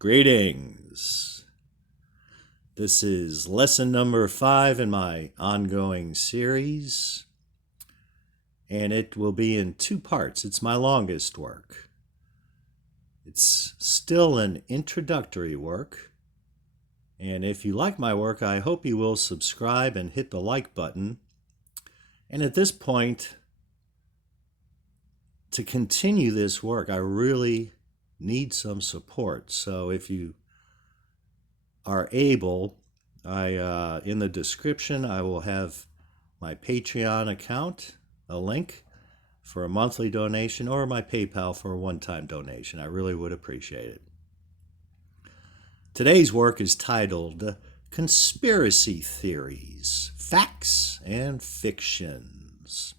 Greetings. This is lesson number 5 in my ongoing series, and it will be in 2 parts. It's my longest work. It's still an introductory work, and if you like my work, I hope you will subscribe and hit the like button. And at this point, to continue this work, I really need some support. So if you are able, in the description I will have my Patreon account, a link for a monthly donation, or my PayPal for a one-time donation. I really would appreciate it. Today's work is titled Conspiracy Theories, Facts and Fictions.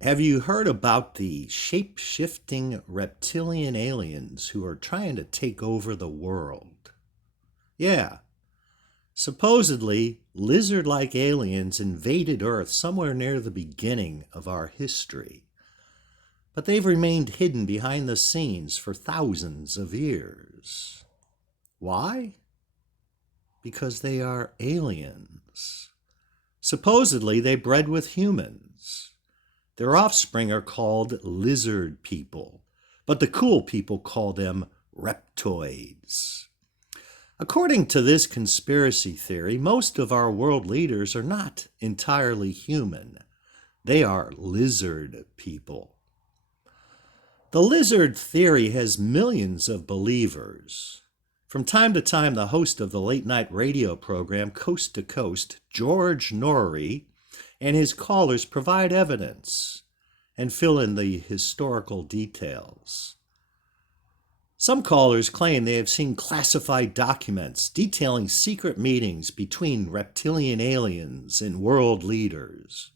Have you heard about the shape-shifting reptilian aliens who are trying to take over the world? Yeah. Supposedly, lizard-like aliens invaded Earth somewhere near the beginning of our history. But they've remained hidden behind the scenes for thousands of years. Why? Because they are aliens. Supposedly, they bred with humans. Their offspring are called lizard people, but the cool people call them reptoids. According to this conspiracy theory, most of our world leaders are not entirely human. They are lizard people. The lizard theory has millions of believers. From time to time, the host of the late-night radio program Coast to Coast, George Norrie, and his callers provide evidence and fill in the historical details. Some callers claim they have seen classified documents detailing secret meetings between reptilian aliens and world leaders.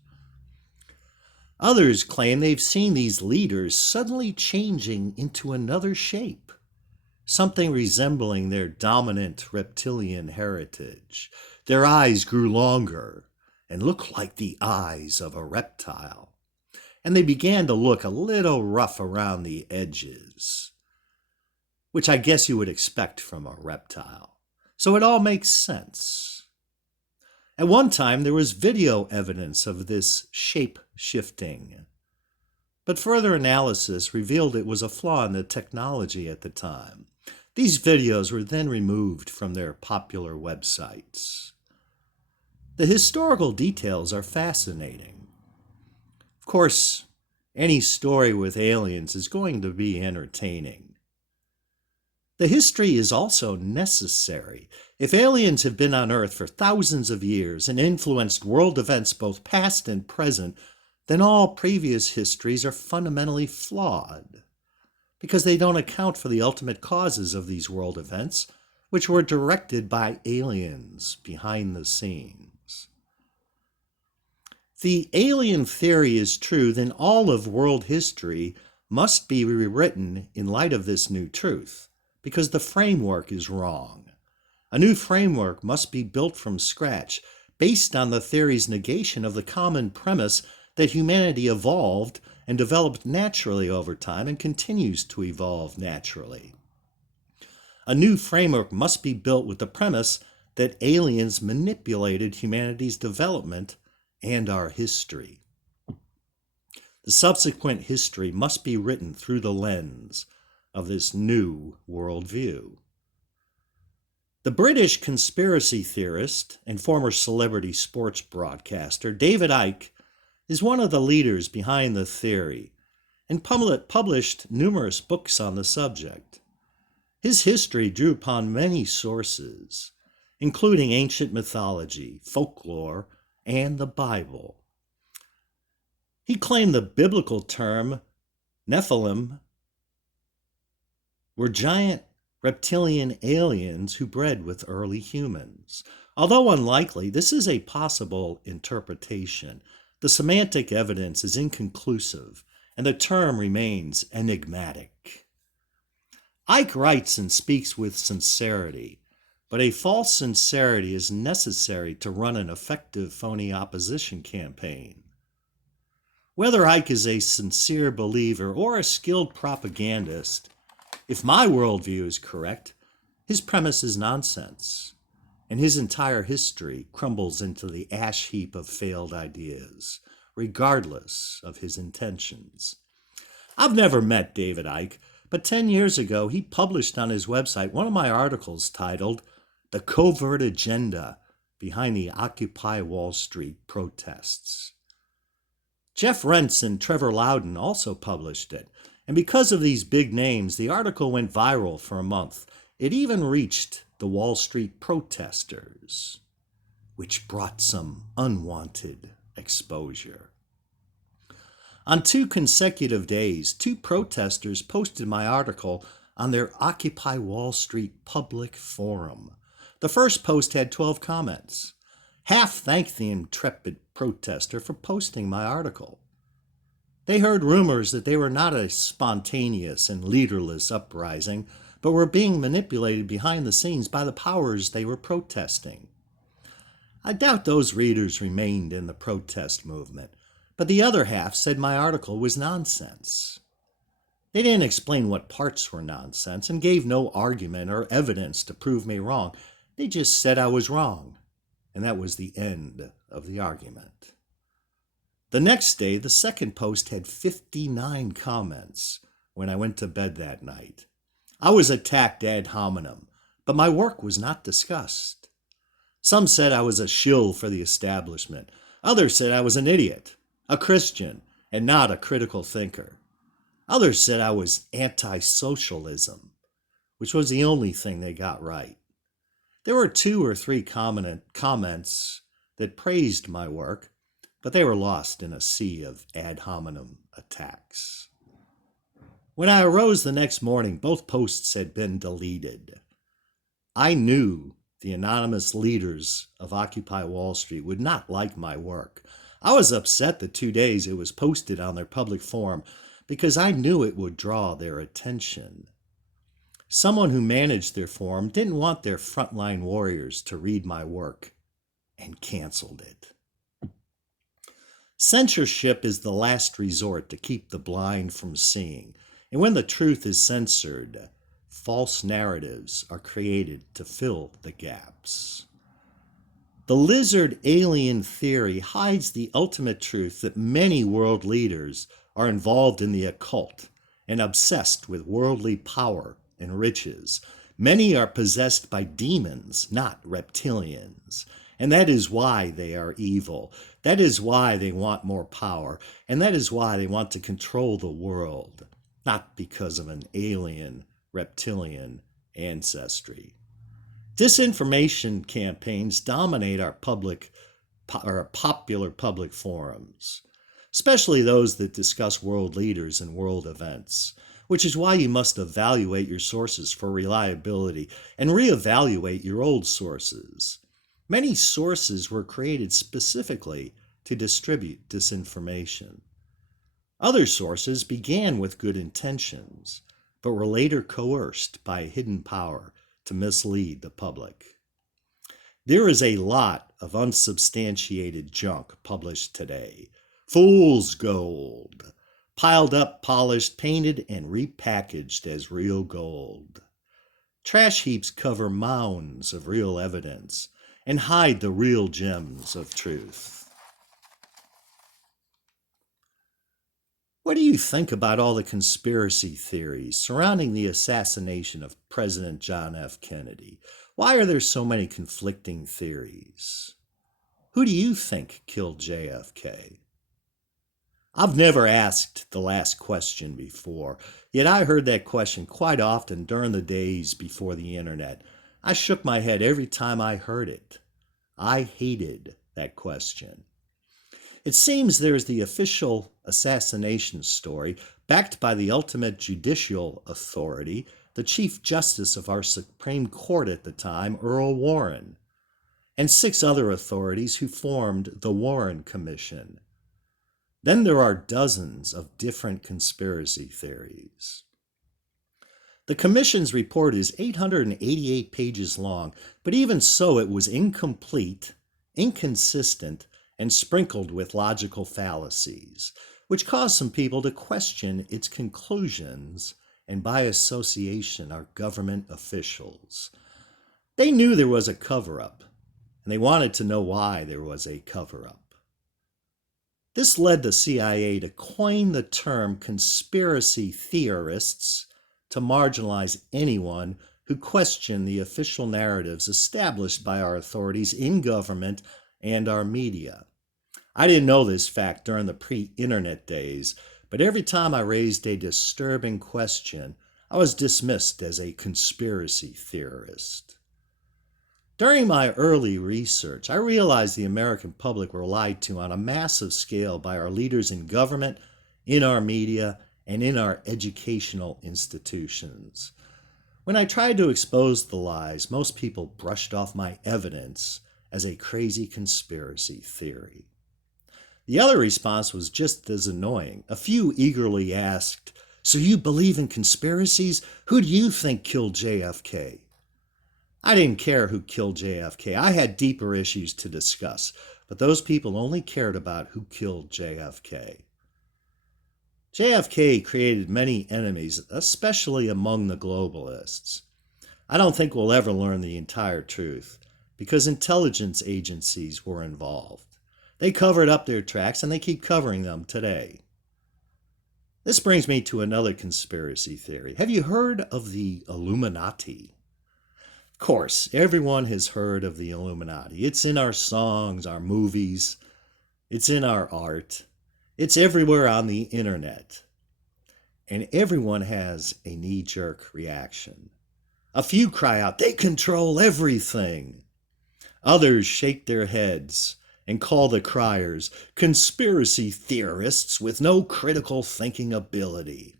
Others claim they've seen these leaders suddenly changing into another shape, something resembling their dominant reptilian heritage. Their eyes grew longer and looked like the eyes of a reptile, and they began to look a little rough around the edges, which I guess you would expect from a reptile. So it all makes sense. At one time, there was video evidence of this shape-shifting, but further analysis revealed it was a flaw in the technology at the time. These videos were then removed from their popular websites. The historical details are fascinating. Of course, any story with aliens is going to be entertaining. The history is also necessary. If aliens have been on Earth for thousands of years and influenced world events both past and present, then all previous histories are fundamentally flawed, because they don't account for the ultimate causes of these world events, which were directed by aliens behind the scenes. If the alien theory is true, then all of world history must be rewritten in light of this new truth, because the framework is wrong. A new framework must be built from scratch, based on the theory's negation of the common premise that humanity evolved and developed naturally over time and continues to evolve naturally. A new framework must be built with the premise that aliens manipulated humanity's development and our history. The subsequent history must be written through the lens of this new worldview. The British conspiracy theorist and former celebrity sports broadcaster David Icke is one of the leaders behind the theory and published numerous books on the subject. His history drew upon many sources, including ancient mythology, folklore, and the Bible. He claimed the biblical term Nephilim were giant reptilian aliens who bred with early humans. Although unlikely, this is a possible interpretation. The semantic evidence is inconclusive, and the term remains enigmatic. Icke writes and speaks with sincerity, but a false sincerity is necessary to run an effective phony opposition campaign. Whether Ike is a sincere believer or a skilled propagandist, if my worldview is correct, his premise is nonsense, and his entire history crumbles into the ash heap of failed ideas, regardless of his intentions. I've never met David Icke, but 10 years ago he published on his website one of my articles titled "The Covert Agenda Behind the Occupy Wall Street Protests." Jeff Rentz and Trevor Loudon also published it, and because of these big names, the article went viral for a month. It even reached the Wall Street protesters, which brought some unwanted exposure. On 2 consecutive days, 2 protesters posted my article on their Occupy Wall Street public forum. The first post had 12 comments. Half thanked the intrepid protester for posting my article. They heard rumors that they were not a spontaneous and leaderless uprising, but were being manipulated behind the scenes by the powers they were protesting. I doubt those readers remained in the protest movement, but the other half said my article was nonsense. They didn't explain what parts were nonsense and gave no argument or evidence to prove me wrong. They just said I was wrong, and that was the end of the argument. The next day, the second post had 59 comments when I went to bed that night. I was attacked ad hominem, but my work was not discussed. Some said I was a shill for the establishment. Others said I was an idiot, a Christian, and not a critical thinker. Others said I was anti-socialism, which was the only thing they got right. There were 2 or 3 comments that praised my work, but they were lost in a sea of ad hominem attacks. When I arose the next morning, both posts had been deleted. I knew the anonymous leaders of Occupy Wall Street would not like my work. I was upset the 2 days it was posted on their public forum because I knew it would draw their attention. Someone who managed their forum didn't want their frontline warriors to read my work and canceled it. Censorship is the last resort to keep the blind from seeing, and when the truth is censored, false narratives are created to fill the gaps. The lizard alien theory hides the ultimate truth that many world leaders are involved in the occult and obsessed with worldly power and riches. Many are possessed by demons, not reptilians. And that is why they are evil. That is why they want more power. And that is why they want to control the world, not because of an alien, reptilian ancestry. Disinformation campaigns dominate our popular public forums, especially those that discuss world leaders and world events, which is why you must evaluate your sources for reliability and reevaluate your old sources. Many sources were created specifically to distribute disinformation. Other sources began with good intentions, but were later coerced by hidden power to mislead the public. There is a lot of unsubstantiated junk published today. Fool's gold, piled up, polished, painted, and repackaged as real gold. Trash heaps cover mounds of real evidence and hide the real gems of truth. What do you think about all the conspiracy theories surrounding the assassination of President John F. Kennedy? Why are there so many conflicting theories? Who do you think killed JFK? I've never asked the last question before, yet I heard that question quite often during the days before the internet. I shook my head every time I heard it. I hated that question. It seems there's the official assassination story, backed by the ultimate judicial authority, the Chief Justice of our Supreme Court at the time, Earl Warren, and 6 other authorities who formed the Warren Commission. Then there are dozens of different conspiracy theories. The Commission's report is 888 pages long, but even so it was incomplete, inconsistent, and sprinkled with logical fallacies, which caused some people to question its conclusions and, by association, our government officials. They knew there was a cover up, and they wanted to know why there was a cover up. This led the CIA to coin the term conspiracy theorists to marginalize anyone who questioned the official narratives established by our authorities in government and our media. I didn't know this fact during the pre-internet days, but every time I raised a disturbing question, I was dismissed as a conspiracy theorist. During my early research, I realized the American public were lied to on a massive scale by our leaders in government, in our media, and in our educational institutions. When I tried to expose the lies, most people brushed off my evidence as a crazy conspiracy theory. The other response was just as annoying. A few eagerly asked, "So you believe in conspiracies? Who do you think killed JFK?" I didn't care who killed JFK. I had deeper issues to discuss, but those people only cared about who killed JFK. JFK created many enemies, especially among the globalists. I don't think we'll ever learn the entire truth, because intelligence agencies were involved. They covered up their tracks, and they keep covering them today. This brings me to another conspiracy theory. Have you heard of the Illuminati? Of course, everyone has heard of the Illuminati. It's in our songs, our movies. It's in our art. It's everywhere on the internet. And everyone has a knee-jerk reaction. A few cry out, "They control everything." Others shake their heads and call the criers conspiracy theorists with no critical thinking ability.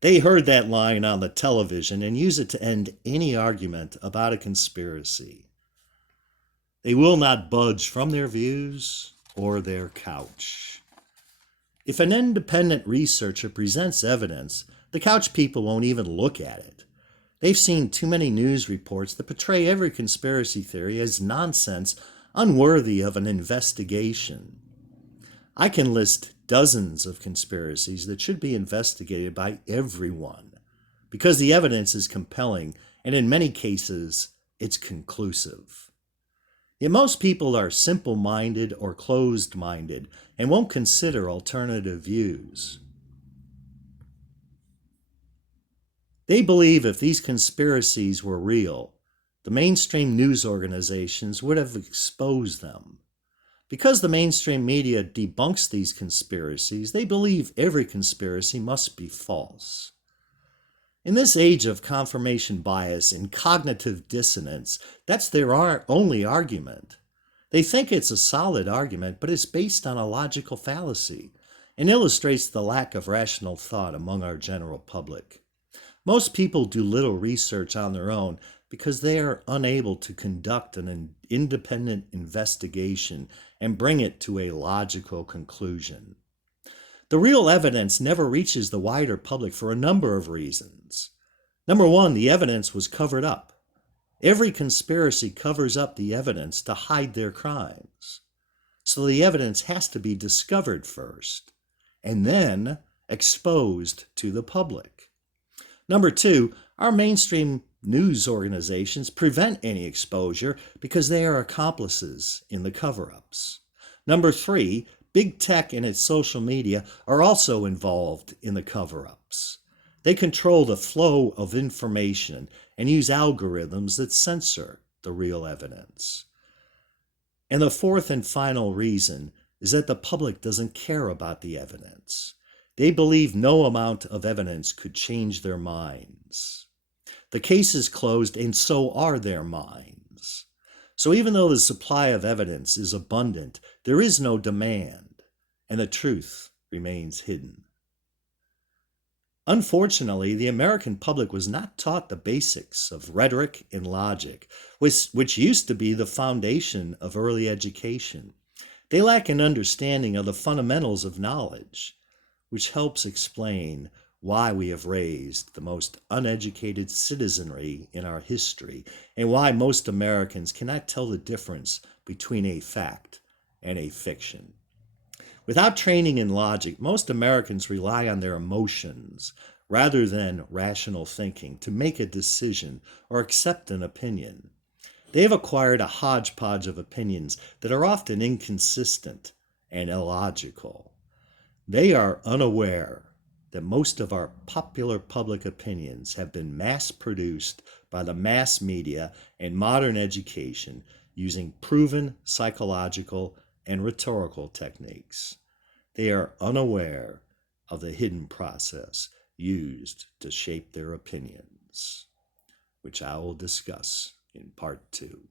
They heard that line on the television and use it to end any argument about a conspiracy. They will not budge from their views or their couch. If an independent researcher presents evidence, the couch people won't even look at it. They've seen too many news reports that portray every conspiracy theory as nonsense, unworthy of an investigation. I can list dozens of conspiracies that should be investigated by everyone because the evidence is compelling and in many cases it's conclusive. Yet most people are simple-minded or closed-minded and won't consider alternative views. They believe if these conspiracies were real, the mainstream news organizations would have exposed them. Because the mainstream media debunks these conspiracies, they believe every conspiracy must be false. In this age of confirmation bias and cognitive dissonance, that's their only argument. They think it's a solid argument, but it's based on a logical fallacy and illustrates the lack of rational thought among our general public. Most people do little research on their own because they are unable to conduct an independent investigation and bring it to a logical conclusion. The real evidence never reaches the wider public for a number of reasons. Number one, the evidence was covered up. Every conspiracy covers up the evidence to hide their crimes. So the evidence has to be discovered first and then exposed to the public. Number two, our mainstream news organizations prevent any exposure because they are accomplices in the cover-ups. Number three, big tech and its social media are also involved in the cover-ups. They control the flow of information and use algorithms that censor the real evidence. And the fourth and final reason is that the public doesn't care about the evidence. They believe no amount of evidence could change their minds. The case is closed, and so are their minds. So even though the supply of evidence is abundant, there is no demand, and the truth remains hidden. Unfortunately, the American public was not taught the basics of rhetoric and logic, which used to be the foundation of early education. They lack an understanding of the fundamentals of knowledge, which helps explain why we have raised the most uneducated citizenry in our history, and why most Americans cannot tell the difference between a fact and a fiction. Without training in logic, most Americans rely on their emotions rather than rational thinking to make a decision or accept an opinion. They have acquired a hodgepodge of opinions that are often inconsistent and illogical. They are unaware that most of our popular public opinions have been mass produced by the mass media and modern education using proven psychological and rhetorical techniques. They are unaware of the hidden process used to shape their opinions, which I will discuss in part 2.